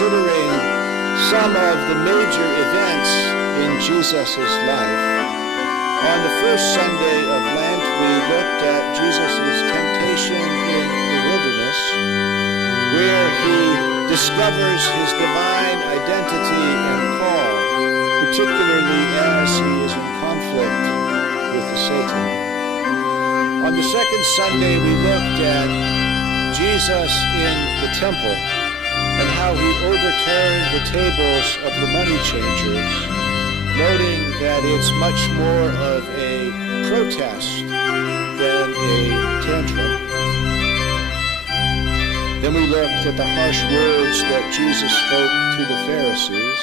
considering some of the major events in Jesus' life. On the first Sunday of Lent, we looked at Jesus' temptation in the wilderness, where he discovers his divine identity and call, particularly as he is in conflict with Satan. On the second Sunday, we looked at Jesus in the temple and how he overturned the tables of the money changers, noting that it's much more of a protest than a tantrum. Then we looked at the harsh words that Jesus spoke to the Pharisees,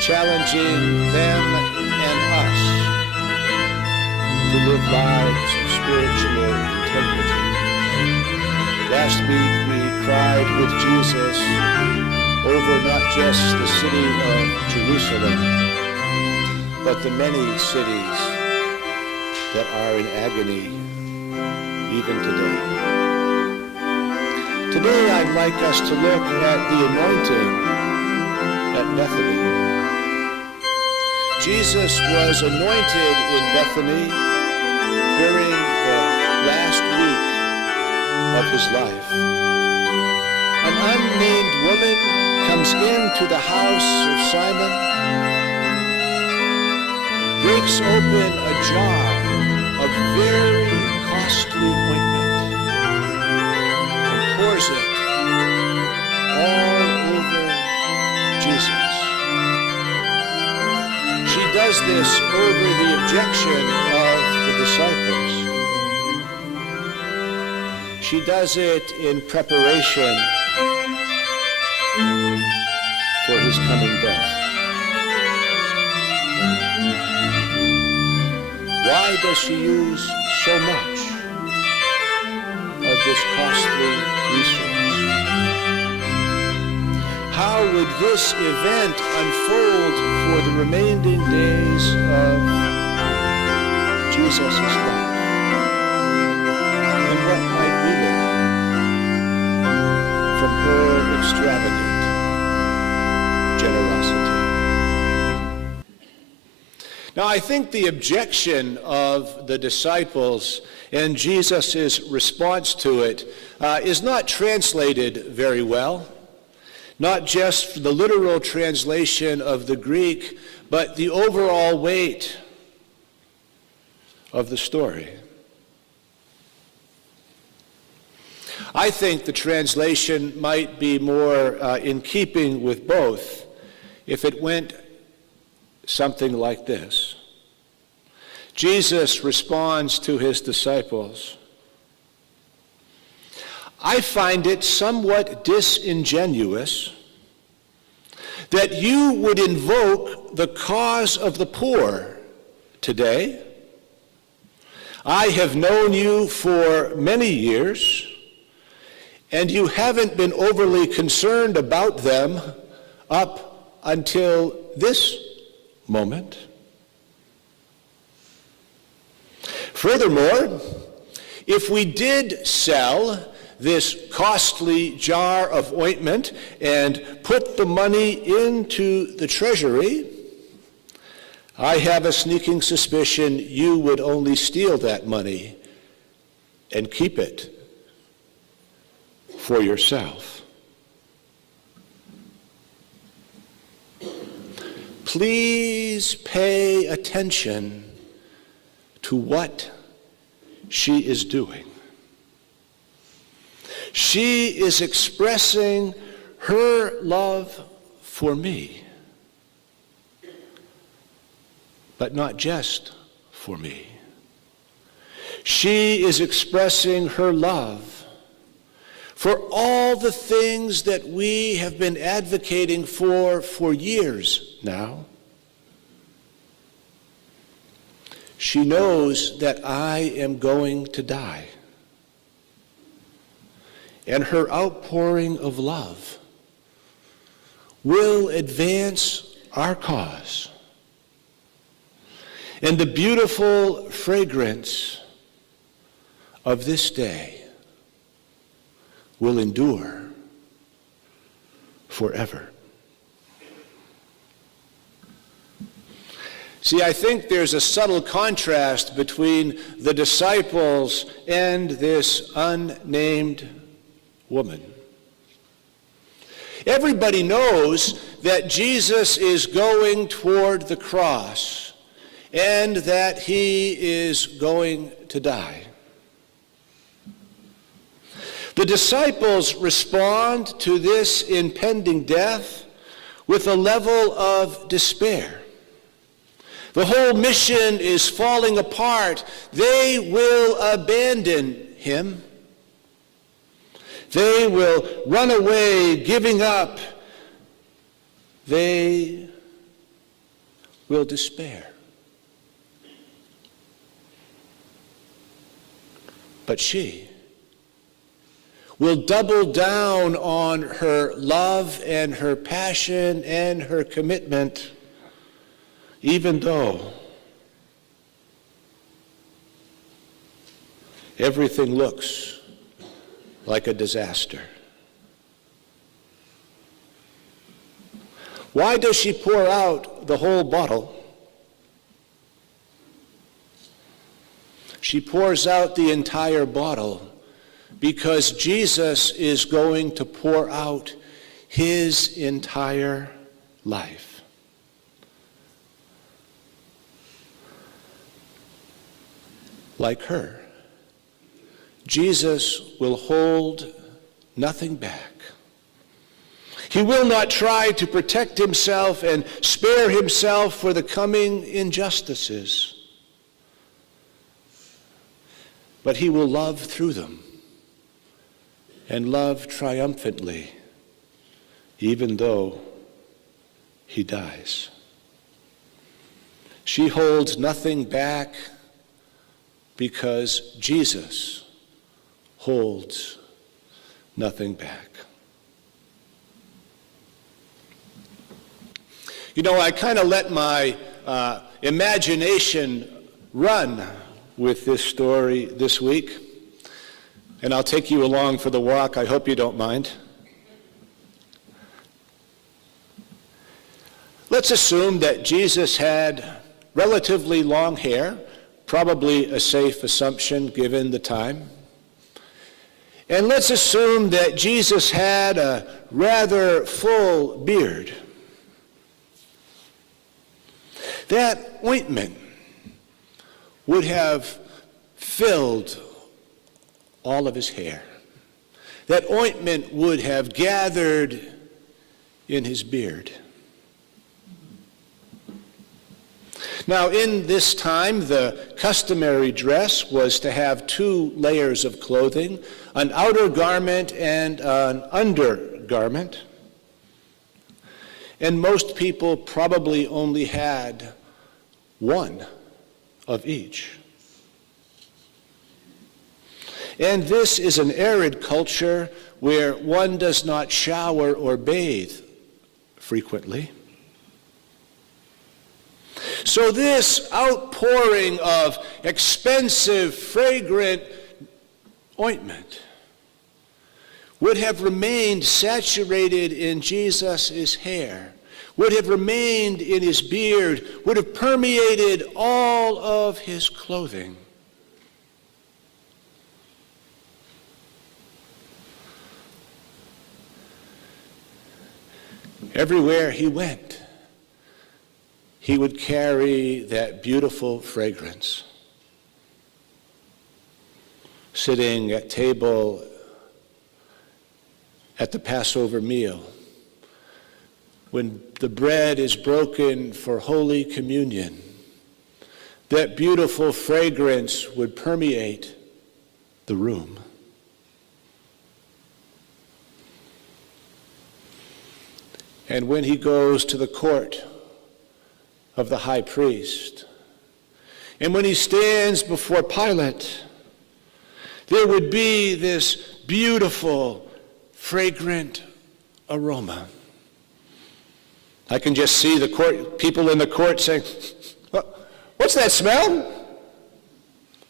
challenging them and us to live lives of spiritual integrity. Last week we cried with Jesus over not just the city of Jerusalem, but the many cities that are in agony even today. Today I'd like us to look at the anointing at Bethany. Jesus was anointed in Bethany during the last week of his life. An unnamed woman comes into the house of Simon, breaks open a jar of very costly ointment, and pours it all over Jesus. She does this over the objection of the disciples. She does it in preparation for his coming death. Why does she use so much of this costly resource? How would this event unfold for the remaining days of Jesus' life? And what might we learn from her extravagant generosity? Now, I think the objection of the disciples and Jesus' response to it is not translated very well. Not just the literal translation of the Greek, but the overall weight of the story. I think the translation might be more in keeping with both if it went something like this. Jesus responds to his disciples, I find it somewhat disingenuous that you would invoke the cause of the poor today. I have known you for many years, and you haven't been overly concerned about them up until this moment. Furthermore, if we did sell this costly jar of ointment and put the money into the treasury, I have a sneaking suspicion you would only steal that money and keep it for yourself. Please pay attention to what she is doing. She is expressing her love for me, but not just for me. She is expressing her love for all the things that we have been advocating for years now. She knows that I am going to die. And her outpouring of love will advance our cause. And the beautiful fragrance of this day will endure forever. See, I think there's a subtle contrast between the disciples and this unnamed woman. Everybody knows that Jesus is going toward the cross and that he is going to die. The disciples respond to this impending death with a level of despair. The whole mission is falling apart. They will abandon him. They will run away, giving up. They will despair. But she will double down on her love and her passion and her commitment, even though everything looks like a disaster. Why does she pour out the whole bottle? She pours out the entire bottle because Jesus is going to pour out his entire life. Like her, Jesus will hold nothing back. He will not try to protect himself and spare himself for the coming injustices, but he will love through them and love triumphantly, even though he dies. She holds nothing back because Jesus holds nothing back. You know, I kind of let my imagination run with this story this week, and I'll take you along for the walk. I hope you don't mind. Let's assume that Jesus had relatively long hair, probably a safe assumption given the time. And let's assume that Jesus had a rather full beard. That ointment would have filled all of his hair. That ointment would have gathered in his beard. Now, in this time, the customary dress was to have 2 layers of clothing, an outer garment and an undergarment. And most people probably only had one of each. And this is an arid culture where one does not shower or bathe frequently. So this outpouring of expensive, fragrant ointment would have remained saturated in Jesus' hair, would have remained in his beard, would have permeated all of his clothing. Everywhere he went, he would carry that beautiful fragrance. Sitting at table at the Passover meal, when the bread is broken for Holy Communion, that beautiful fragrance would permeate the room. And when he goes to the court of the high priest, and when he stands before Pilate, there would be this beautiful, fragrant aroma. I can just see the people in the court saying, "What's that smell?"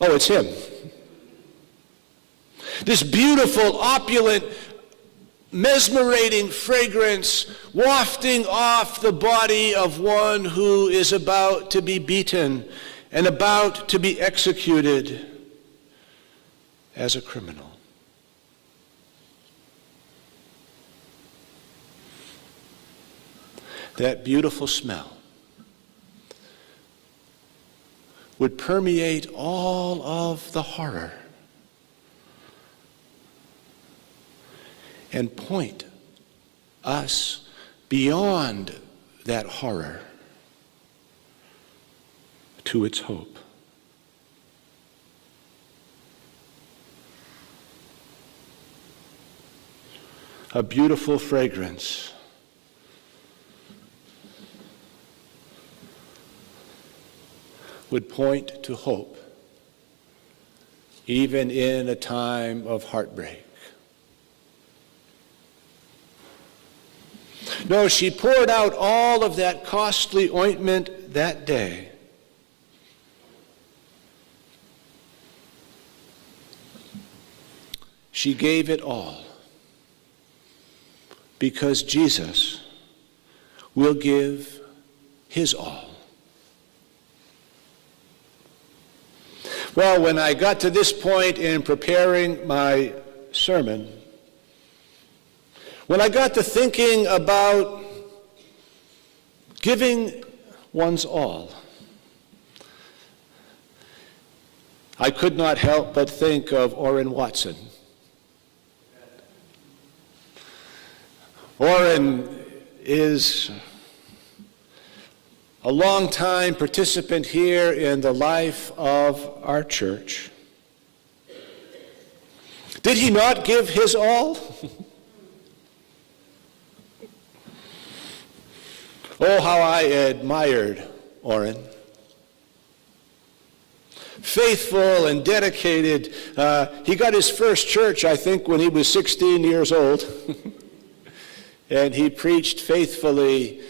"Oh, it's him." This beautiful, opulent mesmerating fragrance wafting off the body of one who is about to be beaten and about to be executed as a criminal. That beautiful smell would permeate all of the horror and point us beyond that horror to its hope. A beautiful fragrance would point to hope, even in a time of heartbreak. No, she poured out all of that costly ointment that day. She gave it all because Jesus will give his all. Well, when I got to this point in preparing my sermon, when I got to thinking about giving one's all, I could not help but think of Orrin Watson. Orrin is a long-time participant here in the life of our church. Did he not give his all? Oh, how I admired Orrin. Faithful and dedicated. He got his first church, I think, when he was 16 years old. And he preached faithfully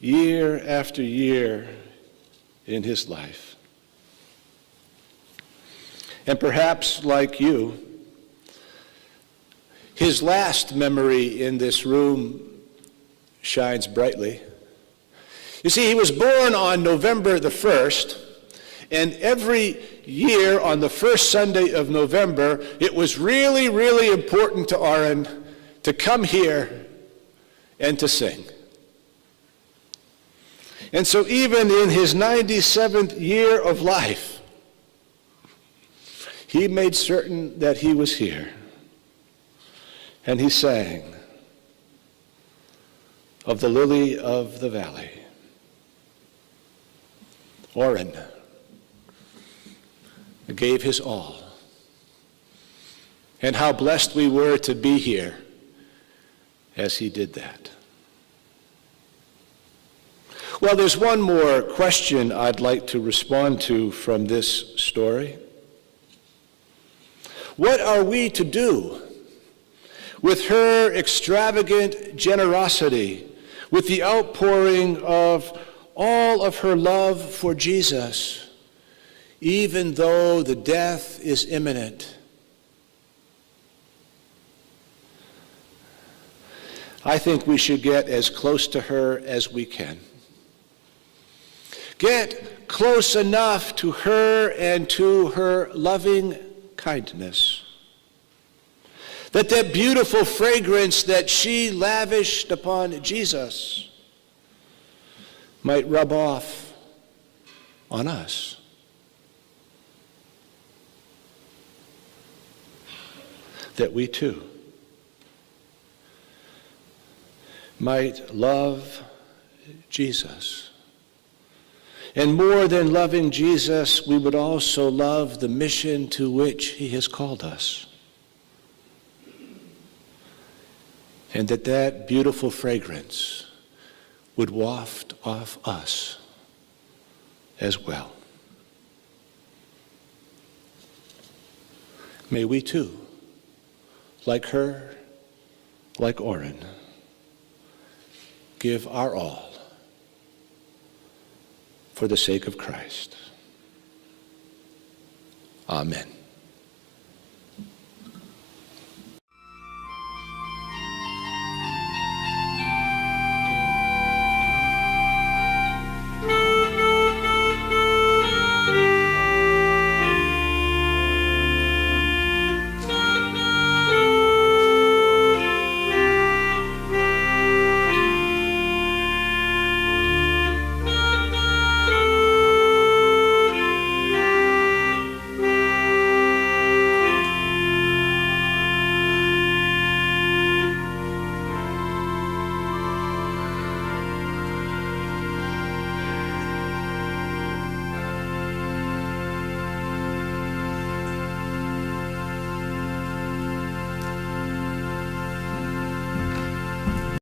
year after year in his life. And perhaps, like you, his last memory in this room shines brightly. You see, he was born on November the 1st, and every year on the first Sunday of November, it was really, really important to Orrin to come here and to sing. And so even in his 97th year of life, he made certain that he was here. And he sang of the lily of the valley. Orrin gave his all. And how blessed we were to be here as he did that. Well, there's one more question I'd like to respond to from this story. What are we to do with her extravagant generosity, with the outpouring of all of her love for Jesus, even though the death is imminent? I think we should get as close to her as we can. Get close enough to her and to her loving kindness, that beautiful fragrance that she lavished upon Jesus might rub off on us. That we too might love Jesus. And more than loving Jesus, we would also love the mission to which he has called us. And that beautiful fragrance would waft off us as well. May we too, like her, like Orrin, give our all for the sake of Christ. Amen.